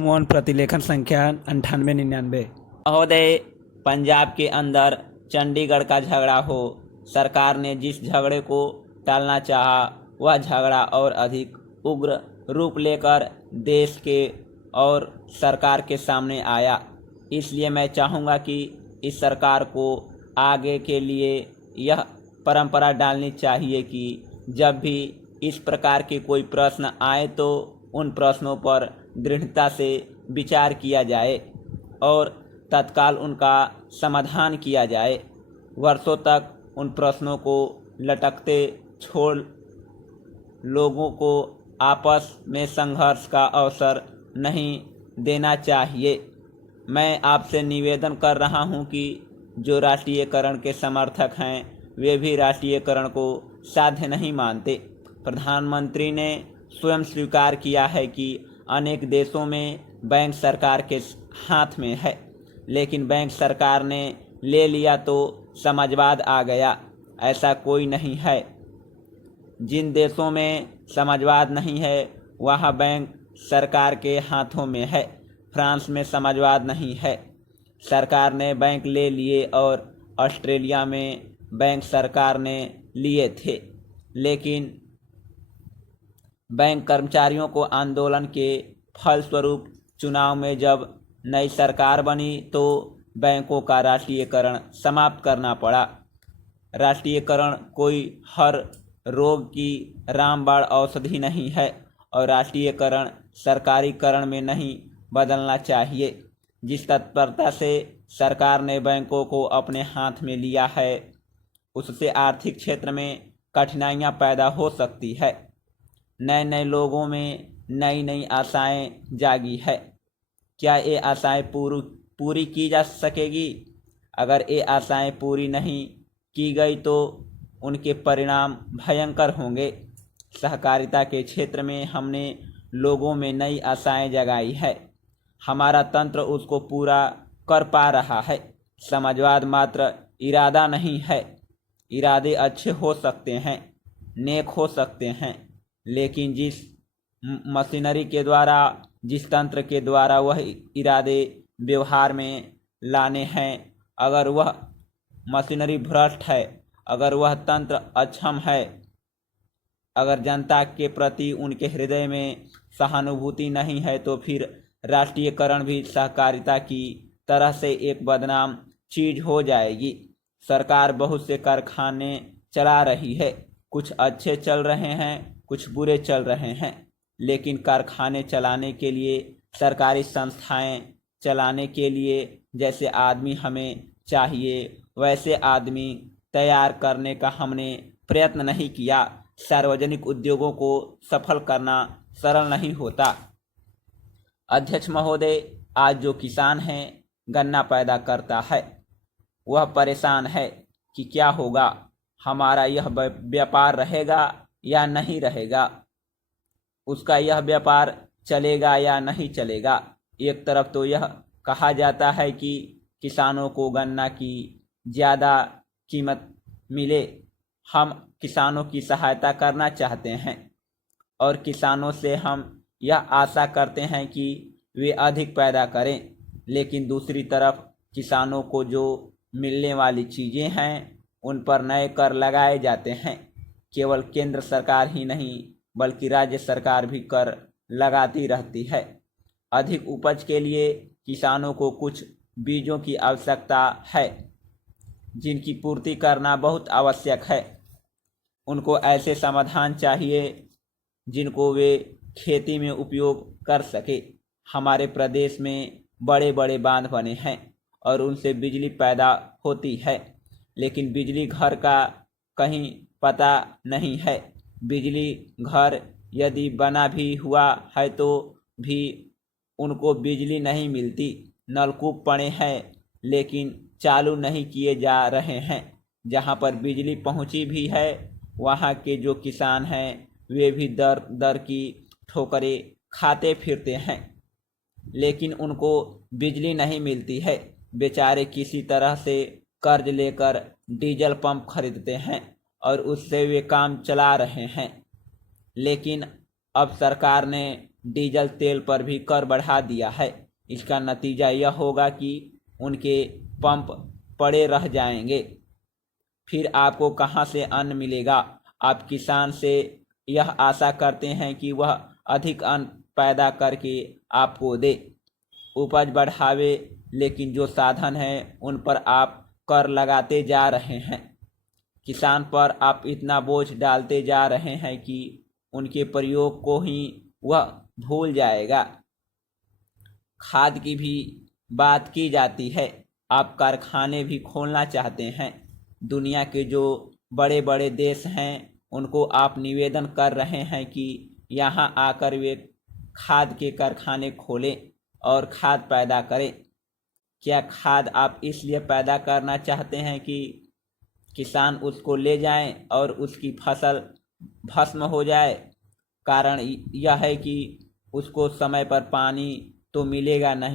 मोहन प्रतिलेखन संख्या 9899। महोदय, पंजाब के अंदर चंडीगढ़ का झगड़ा हो, सरकार ने जिस झगड़े को टालना चाहा वह झगड़ा और अधिक उग्र रूप लेकर देश के और सरकार के सामने आया। इसलिए मैं चाहूँगा कि इस सरकार को आगे के लिए यह परंपरा डालनी चाहिए कि जब भी इस प्रकार के कोई प्रश्न आए तो उन प्रश्नों पर दृढ़ता से विचार किया जाए और तत्काल उनका समाधान किया जाए। वर्षों तक उन प्रश्नों को लटकते छोड़ लोगों को आपस में संघर्ष का अवसर नहीं देना चाहिए। मैं आपसे निवेदन कर रहा हूं कि जो राष्ट्रीयकरण के समर्थक हैं वे भी राष्ट्रीयकरण को साध्य नहीं मानते। प्रधानमंत्री ने स्वयं स्वीकार किया है कि अनेक देशों में बैंक सरकार के हाथ में है, लेकिन बैंक सरकार ने ले लिया तो समाजवाद आ गया। ऐसा कोई नहीं है। जिन देशों में समाजवाद नहीं है वहाँ बैंक सरकार के हाथों में है। फ्रांस में समाजवाद नहीं है, सरकार ने बैंक ले लिए, और ऑस्ट्रेलिया में बैंक सरकार ने लिए थे, लेकिन बैंक कर्मचारियों को आंदोलन के फलस्वरूप चुनाव में जब नई सरकार बनी तो बैंकों का राष्ट्रीयकरण समाप्त करना पड़ा। राष्ट्रीयकरण कोई हर रोग की रामबाण औषधि नहीं है और राष्ट्रीयकरण सरकारीकरण में नहीं बदलना चाहिए। जिस तत्परता से सरकार ने बैंकों को अपने हाथ में लिया है उससे आर्थिक क्षेत्र में कठिनाइयां पैदा हो सकती है। नए नए लोगों में नई नई आशाएं जागी है। क्या ये आशाएं पूरी की जा सकेगी? अगर ये आशाएं पूरी नहीं की गई तो उनके परिणाम भयंकर होंगे। सहकारिता के क्षेत्र में हमने लोगों में नई आशाएं जगाई है। हमारा तंत्र उसको पूरा कर पा रहा है। समाजवाद मात्र इरादा नहीं है। इरादे अच्छे हो सकते हैं, नेक हो सकते हैं, लेकिन जिस मशीनरी के द्वारा, जिस तंत्र के द्वारा वह इरादे व्यवहार में लाने हैं, अगर वह मशीनरी भ्रष्ट है, अगर वह तंत्र अक्षम है, अगर जनता के प्रति उनके हृदय में सहानुभूति नहीं है तो फिर राष्ट्रीयकरण भी सहकारिता की तरह से एक बदनाम चीज हो जाएगी। सरकार बहुत से कारखाने चला रही है, कुछ अच्छे चल रहे हैं, कुछ बुरे चल रहे हैं, लेकिन कारखाने चलाने के लिए, सरकारी संस्थाएं चलाने के लिए जैसे आदमी हमें चाहिए वैसे आदमी तैयार करने का हमने प्रयत्न नहीं किया। सार्वजनिक उद्योगों को सफल करना सरल नहीं होता। अध्यक्ष महोदय, आज जो किसान है गन्ना पैदा करता है वह परेशान है कि क्या होगा, हमारा यह व्यापार रहेगा या नहीं रहेगा, उसका यह व्यापार चलेगा या नहीं चलेगा। एक तरफ तो यह कहा जाता है कि किसानों को गन्ना की ज़्यादा कीमत मिले। हम किसानों की सहायता करना चाहते हैं और किसानों से हम यह आशा करते हैं कि वे अधिक पैदा करें, लेकिन दूसरी तरफ किसानों को जो मिलने वाली चीज़ें हैं उन पर नए कर लगाए जाते हैं। केवल केंद्र सरकार ही नहीं बल्कि राज्य सरकार भी कर लगाती रहती है। अधिक उपज के लिए किसानों को कुछ बीजों की आवश्यकता है जिनकी पूर्ति करना बहुत आवश्यक है। उनको ऐसे समाधान चाहिए जिनको वे खेती में उपयोग कर सके। हमारे प्रदेश में बड़े बड़े बांध बने हैं और उनसे बिजली पैदा होती है, लेकिन बिजली घर का कहीं पता नहीं है। बिजली घर यदि बना भी हुआ है तो भी उनको बिजली नहीं मिलती। नलकूप पड़े हैं लेकिन चालू नहीं किए जा रहे हैं। जहाँ पर बिजली पहुँची भी है वहाँ के जो किसान हैं वे भी दर दर की ठोकरें खाते फिरते हैं, लेकिन उनको बिजली नहीं मिलती है। बेचारे किसी तरह से कर्ज लेकर डीजल पंप खरीदते हैं और उससे वे काम चला रहे हैं, लेकिन अब सरकार ने डीजल तेल पर भी कर बढ़ा दिया है। इसका नतीजा यह होगा कि उनके पंप पड़े रह जाएंगे। फिर आपको कहां से अन्न मिलेगा? आप किसान से यह आशा करते हैं कि वह अधिक अन्न पैदा करके आपको दे, उपज बढ़ावे, लेकिन जो साधन हैं उन पर आप कर लगाते जा रहे हैं। किसान पर आप इतना बोझ डालते जा रहे हैं कि उनके प्रयोग को ही वह भूल जाएगा। खाद की भी बात की जाती है। आप कारखाने भी खोलना चाहते हैं। दुनिया के जो बड़े बड़े देश हैं उनको आप निवेदन कर रहे हैं कि यहाँ आकर वे खाद के कारखाने खोलें और खाद पैदा करें। क्या खाद आप इसलिए पैदा करना चाहते हैं कि किसान उसको ले जाएं और उसकी फसल भस्म हो जाए? कारण यह है कि उसको समय पर पानी तो मिलेगा नहीं।